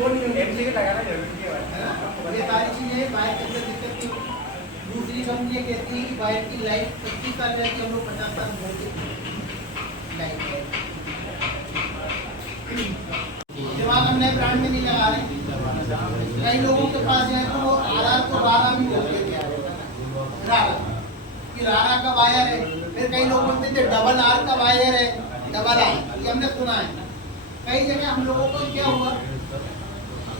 MC के लगाना जरूरी है ये सारी चीजें वायर के अंदर दिक्कत की। दूसरी कंपनी कहती है कि वायर की लाइफ 25 साल रहती है, हम लोग 50 साल लाइफ है। दिमाग हम नए ब्रांड में नहीं लगा रहे। कई लोगों के पास है तो वो आरआर को रारा भी बोलते थे, रारा कि रारा का वायर है। फिर कई लोग बोलते थे डबल आर का वायर है, डबल आर, ये हमने सुना है। कई जगह हम लोगों को क्या हुआ,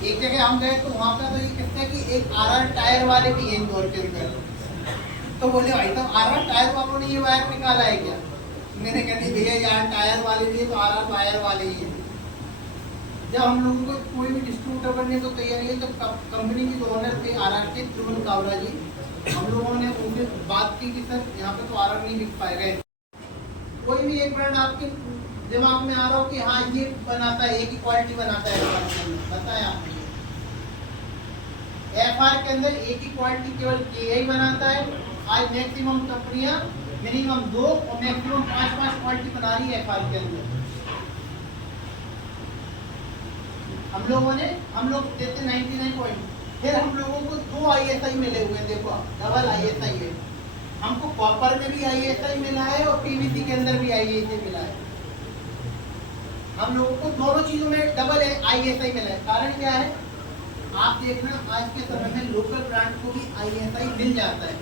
एक जगह हम गए तो वहाँ का तो ये कहते हैं कि एक आरआर टायर वाले भी हैं इंदौर के अंदर। तो बोले भाई तो आरआर टायर वालों ने ये वायर निकाला है क्या? मैंने कहा नहीं भैया, यार टायर वाले भी है तो आरआर वायर वाले ही है। जब हम लोगों को कोई भी डिस्ट्रीब्यूटर बनने को तैयारी है तो कंपनी के जो ओनर थे आरआर के त्रिभुवन कावरा जी, हम लोगों ने उनसे बात की कि सर यहाँ पे तो आरआर नहीं बिक पाएगा। कोई भी एक ब्रांड आपके दिमाग में आ रहा हो कि हाँ ये बनाता है, एक ही क्वालिटी बनाता है, बताया आपने। एफआर के अंदर एक ही क्वालिटी केवल केआई बनाता है। आज मैक्सिमम कंपनियां मिनिमम 2 और मैक्सिमम 5 क्वालिटी बना रही है एफआर के अंदर। हम लोग देते 99 पॉइंट, फिर हम लोगों को 2 आईएसआई मिले हुए, देखो डबल आईएसआई है। हमको कॉपर में भी आईएसआई मिला है और पीवीसी के अंदर भी आईएसआई मिला है। हम लोगों को दोनों चीजों में डबल आईएसआई मिला है। कारण क्या है, आप देखना आज के समय में लोकल ब्रांड को भी आईएसआई मिल जाता है।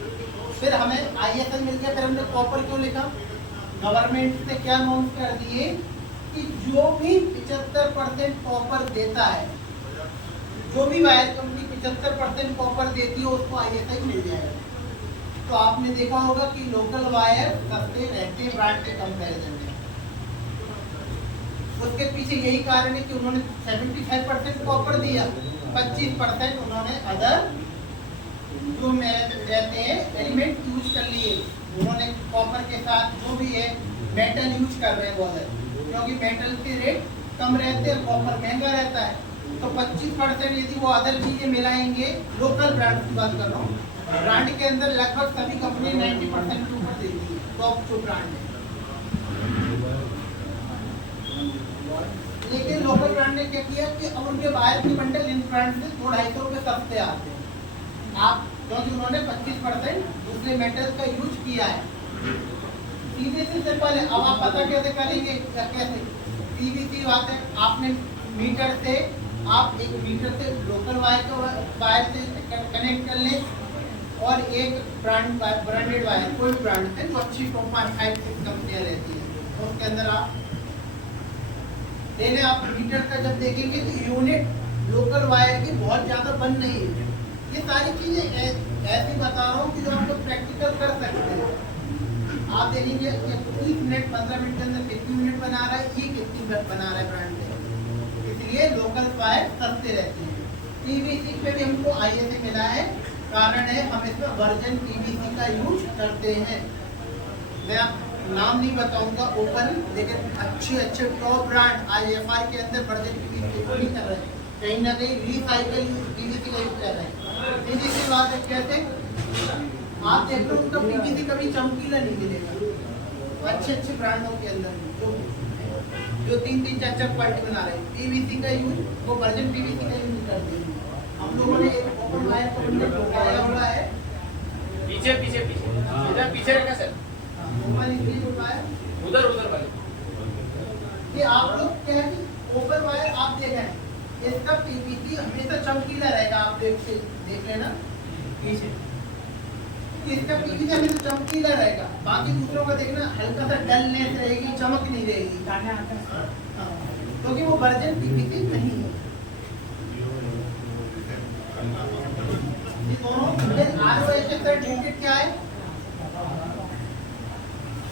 फिर हमें आईएसआई मिल गया, फिर हमने कॉपर क्यों लिखा? गवर्नमेंट ने क्या नॉर्म कर दिए कि जो भी 75% कॉपर देता है, जो भी वायर कंपनी 75% कॉपर देती है उसको आईएसआई मिल जाएगा। तो आपने देखा होगा कि लोकल वायर सस्ते रहते हैं ब्रांड के कंपैरिजन में। उसके पीछे यही कारण है कि उन्होंने 75% कॉपर दिया, 25% उन्होंने अदर जो रहते हैं एलिमेंट यूज कर लिए। उन्होंने कॉपर के साथ जो भी है मेटल यूज कर रहे हैं वो अदर, क्योंकि मेटल के रेट कम रहते हैं, कॉपर महंगा रहता है। तो 25% यदि वो अदर चीजें मिलाएंगे, लोकल ब्रांड की बात कर रहा हूँ, ब्रांड के अंदर लगभग सभी कंपनी 90% के ऊपर देती है टॉप जो ब्रांड है। लेकिन लोकल ब्रांड ने क्या किया कि अब उनके वायर के बंडल इन ब्रांड से 200-250 रुपये सस्ते आते हैं। आप क्योंकि उन्होंने 25% दूसरे मेटल का यूज किया है। सीधे से पहले अब आप पता कैसे करेंगे, कैसे पीवीसी बात है, आपने मीटर से आप एक मीटर से लोकल वायर से कनेक्ट कर लें और एक ब्रांडेड वायर कोई ब्रांड से जो अच्छी 5-6 कंपनियां रहती है उसके अंदर आप लेने, आप मीटर का जब देखेंगे तो यूनिट लोकल वायर की बहुत ज्यादा बन नहीं है। ये सारी चीजें ऐसी बता रहा हूँ कि जो आप लोग प्रैक्टिकल कर सकते हैं। आप देखेंगे 30 मिनट 15 मिनट के अंदर कितनी यूनिट बना रहा है, ये कितनी बना रहा है ब्रांड से। इसलिए लोकल वायर सस्ते रहते हैं। पीवीसी पे भी हमको आईएसआई मिला है, कारण है हम इसमें वर्जन पीवीसी का यूज करते हैं। मैं नाम नहीं बताऊंगा ओपन, लेकिन अच्छे टॉप ब्रांड आईएफआर के अंदर वर्जन पीवीसी को नहीं कर रहे हैं, कहीं ना कहीं रिसाइकल पीवीसी का यूज कर रहे हैं। सीधी सी बात है, कैसे आप देख लो उनका पीवीसी कभी चमकीला नहीं मिलेगा। अच्छे ब्रांडों के अंदर जो 3-4 क्वालिटी बना रहे हैं, पीवीसी का यूज वो वर्जन पीवीसी का यूज करते हैं। हम लोगों ने एक ओपन वायर को लगाया हुआ है पीछे रखा सर, ओपन इसलिए उठाया उधर वाले कि आप लोग क्या है कि ओपन वायर आप देख रहे हैं, इसका पीवीसी हमेशा चमकीला रहेगा। आप देख लेना पीछे, इसका पीवीसी हमेशा चमकीला रहेगा। बाकी दूसरों का देखना हल्का सा डलनेस रहेगी, चमक नहीं रहेगी, क्योंकि वो वर्जन पीवीसी नहीं है। ROHS सर्टिफिकेट क्या है,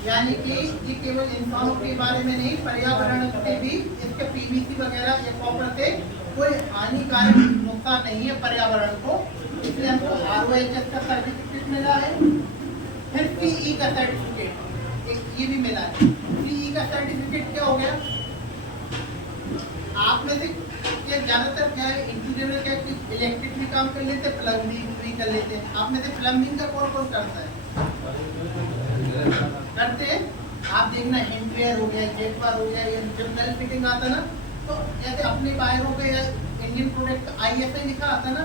यानी कि ये केवल इंसानों के बारे में नहीं, पर्यावरण से भी इसके पीवीसी वगैरह या कॉपर से कोई हानिकारक नुकसान नहीं है पर्यावरण को, इसलिए हमको ROHS का सर्टिफिकेट मिला है। फिर CE का सर्टिफिकेट एक ये भी मिला है। CE का सर्टिफिकेट क्या हो गया, आप में से ज्यादातर क्या है इंटीरियर में क्या इलेक्ट्रिक भी काम कर लेते हैं, प्लम्बिंग भी कर लेते हैं। आप में से प्लम्बिंग का कौन करता है, करते हैं? आप देखना हैंडवेयर हो गया, जेटवार हो गया, ये जब नल फिटिंग आता ना तो ऐसे अपने वायरों पे या इंडियन ISI लिखा आता ना,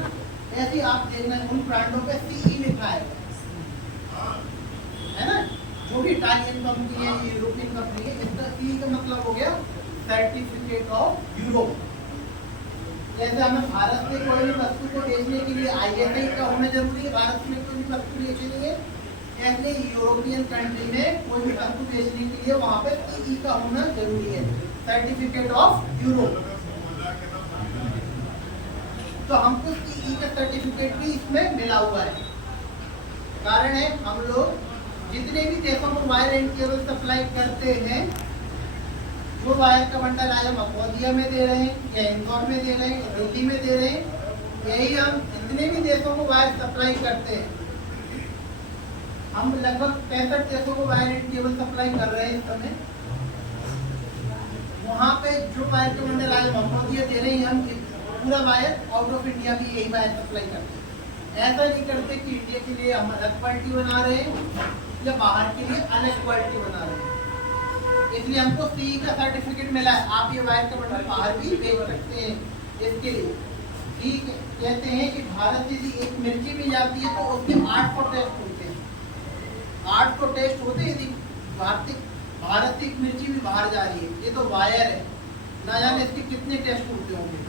ऐसे ही आप देखना उन ब्रांडों पे CE लिखा है ना। जो भी इटालियन कंपनी है, यूरोपियन कंपनी है, इसका CE का मतलब हो गया सर्टिफिकेट ऑफ यूरोप। जैसे हमें भारत में कोई भी वस्तु को बेचने के लिए ISI का होना जरूरी है, भारत में कोई भी वस्तु बेचनी है, ऐसे यूरोपियन कंट्री में कोई भी वस्तु बेचने के लिए वहाँ पे CE का होना जरूरी है, सर्टिफिकेट ऑफ यूरोप। तो हमको CE का सर्टिफिकेट भी इसमें मिला हुआ है। कारण है हम लोग जितने भी देशों को वायर एंड केबल सप्लाई करते हैं, जो वायर का बंडल आज हम अकोदिया में दे रहे हैं या इंदौर में दे रहे हैं, दिल्ली में दे रहे हैं, यही हम जितने भी देशों को वायर सप्लाई करते हैं, हम लगभग 65 देशों को वायर एंड केबल सप्लाई कर रहे हैं इस समय। वहाँ पे जो वायर का बंडल आज हम अकोदिया दे रहे हैं, हम पूरा वायर आउट ऑफ इंडिया भी यही वायर सप्लाई करते हैं। ऐसा नहीं करते कि इंडिया के लिए हम अलग क्वालिटी बना रहे हैं या बाहर के लिए अलग क्वालिटी बना रहे हैं। इसलिए हमको CE का सर्टिफिकेट मिला है। आप ये वायर का बंडल बाहर भी बेच सकते हैं। इसके लिए ठीक कहते हैं कि भारत से यदि एक मिर्ची भी जाती है तो उसके 800 टेस्ट होते हैं। 800 टेस्ट होते हैं यदि भारत से एक मिर्ची भी बाहर जा रही है। ये तो वायर है, ना जाने इसके कितने टेस्ट होते होंगे।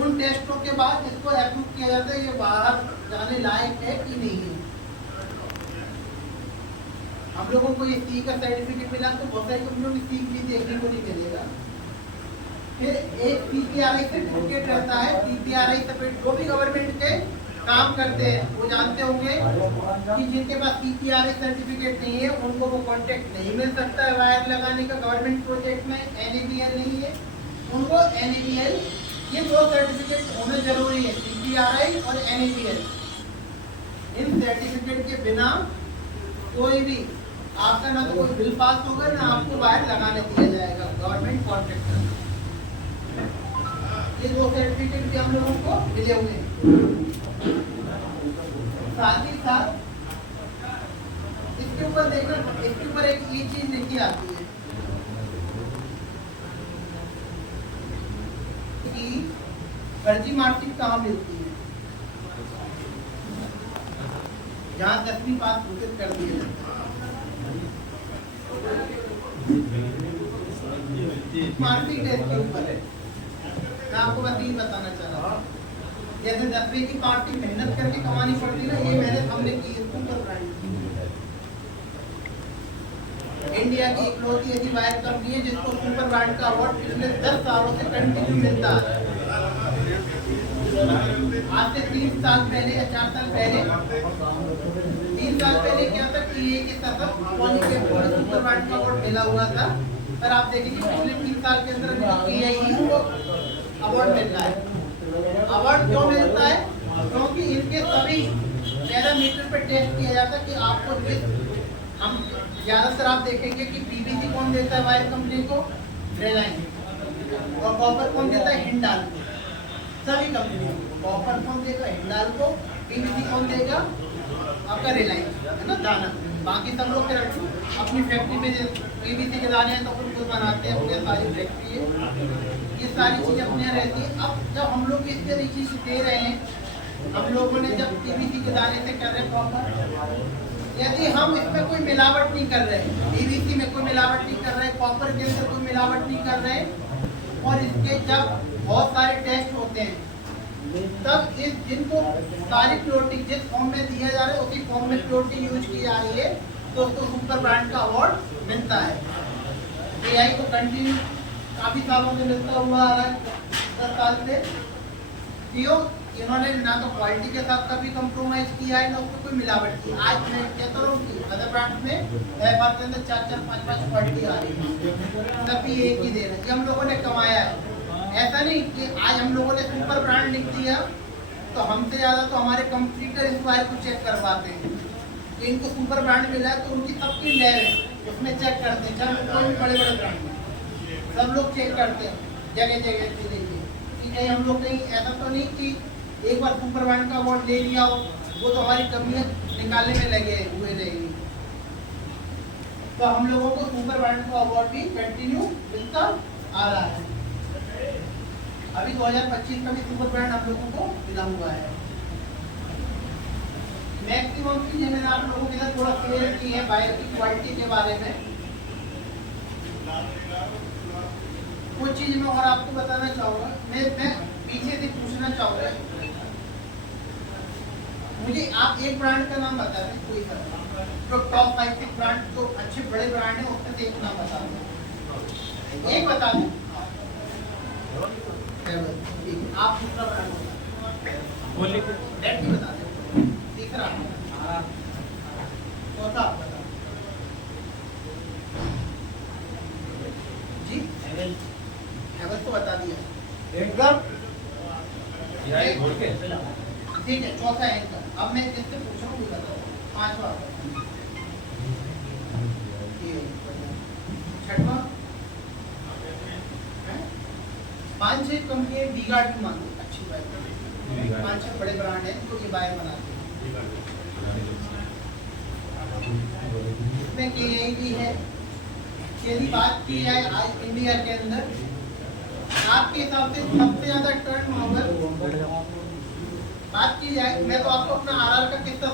उन टेस्टों के बाद इसको अप्रूव किया जाता है ये बाहर जाने लायक है कि नहीं है। हम लोगों को ये CE का सर्टिफिकेट मिला तो बहुत सारी कंपनियों की CE भी देखने को नहीं मिलेगा। फिर एक CPRI सर्टिफिकेट रहता है। CPRI सर्टिफिकेट जो भी गवर्नमेंट के काम करते हैं वो जानते होंगे कि जिनके पास CPRI सर्टिफिकेट नहीं है उनको वो कॉन्ट्रैक्ट नहीं मिल सकता है वायर लगाने का गवर्नमेंट प्रोजेक्ट में। NABL नहीं है उनको, NABL ये दो सर्टिफिकेट होना जरूरी है, CPRI और NABL। इन सर्टिफिकेट के बिना कोई भी आपका ना तो कोई बिल पास होगा ना आपको वायर लगाने दिया जाएगा गवर्नमेंट कॉन्ट्रैक्टर। ये दो सर्टिफिकेट भी हम लोगों को मिले हुए हैं। साथ ही साथ इसके ऊपर देखना, इसके ऊपर एक ये चीज लिखी आती है कि फर्जी मार्कशीट कहाँ मिलती है। जहाँ 10वीं पास घोषित कर दिया जाता है। मार्कशीट इसके ऊपर है। मैं आपको बस ये बताना चाह रहा हूँ, जैसे 10वीं की पार्टी मेहनत करके कमानी पड़ती ना, ये मेहनत हमने की सुपर ब्रांड की। इंडिया की इकलौती ऐसी वायर कंपनी है जिसको सुपर ब्रांड का अवार्ड पिछले 10 सालों से कंटिन्यू मिलता है। आज से 3 साल पहले या 4 साल पहले, 3 साल पहले क्या था कि ये सतत सुपर ब्रांड का अवार्ड मिला हुआ था। पर आप देखेंगे पिछले 3 साल के अंदर PIE को अवार्ड मिल रहा है। अवार्ड क्यों मिलता है? क्योंकि इनके सभी पैरामीटर पे टेस्ट किया जाता है कि आपको हम ज्यादातर आप देखेंगे कि PVC कौन देता है वायर कंपनी को? रिलायंस। और कॉपर कौन देता है? हिंडाल्को। सभी कंपनी कॉपर कौन देगा? हिंडाल्को। PVC कौन देगा? आपका रिलायंस, है ना, दाना। बाकी सब लोग फिर अपनी फैक्ट्री में PVC के दाने हैं तो उनको बनाते हैं, अपने सारी फैक्ट्री है, ये सारी चीजें अपने यहाँ रहती है। अब जब हम लोग इस तरीके से दे रहे हैं, हम लोगों ने जब PVC के दाने से कर रहे हैं कॉपर, यदि हम इसमें कोई मिलावट नहीं कर रहे, PVC में कोई मिलावट नहीं कर रहे, कॉपर के अंदर कोई मिलावट नहीं कर रहे, और इसके जब बहुत सारे टेस्ट होते हैं तब इस जिनको सारी प्योरिटी जिस फॉर्म में दिया जा रहा है उसी फॉर्म में प्योरिटी यूज की जा रही है तो उसको सुपर ब्रांड का अवार्ड मिलता है। AI को कंटिन्यू काफी सालों से मिलता हुआ आ रहा है, 10 साल से। क्यों? इन्होंने ना तो क्वालिटी के साथ कभी कंप्रोमाइज किया है ना उसको कोई मिलावट की। आज मैं कहता हूँ कि अदर ब्रांड में भारत के अंदर 4-4, 5-5 क्वालिटी आ रही है, तभी एक ही दे रहा है। ये हम लोगों ने कमाया है। ऐसा नहीं कि आज हम लोगों ने सुपर ब्रांड लिख दिया तो हमसे ज़्यादा तो हमारे कंपटीटर इस वायर को चेक करवाते हैं कि इनको सुपर ब्रांड मिला है तो उनकी सबकी लैब है, उसमें चेक करते हैं। जब कोई भी बड़े बड़े ब्रांड सब लोग चेक करते हैं जगह जगह से लेके कि कहीं हम लोग कहीं ऐसा तो नहीं कि एक बार सुपर ब्रांड का अवार्ड ले लिया हो वो तो हमारी कमियाँ निकालने में लगे हुए रहेगी। तो हम लोगों को सुपर ब्रांड का अवार्ड भी कंटिन्यू मिलता आ रहा है। अभी 2025 का भी सुपर ब्रांड आप लोगों को मिला हुआ है। मैक्सिमम चीजें मैंने आप लोगों के साथ थोड़ा शेयर की है वायर की क्वालिटी के बारे में। कुछ चीज मैं और आपको बताना चाहूंगा। मैं पीछे से पूछना चाहूंगा, मुझे आप एक ब्रांड का नाम बता दें, कोई सा जो टॉप 5-6 ब्रांड जो अच्छे बड़े ब्रांड है उसमें से एक नाम बता दें, एक बता दें। ठीक है, आप दूसरा ब्रांड बोलिए। रेड की बता दें, तीसरा चौथा आप बता जी। हैवेल्स तो बता दिया एकदम बोल के ठीक है। चौथा एंकर। अब मैं जिससे पूछ रहा हूँ वो बताओ। पांचवा छठवा 5-6 कंपनी वी-गार्ड की मानो अच्छी बात, 5-6 बड़े ब्रांड हैं जो ये वायर बनाते हैं। इसमें KI भी है। यदि बात की जाए आज इंडिया के अंदर आपके हिसाब से सबसे ज्यादा टर्न ओवर बात की जाए, मैं तो आपको अपना RR का किस्सा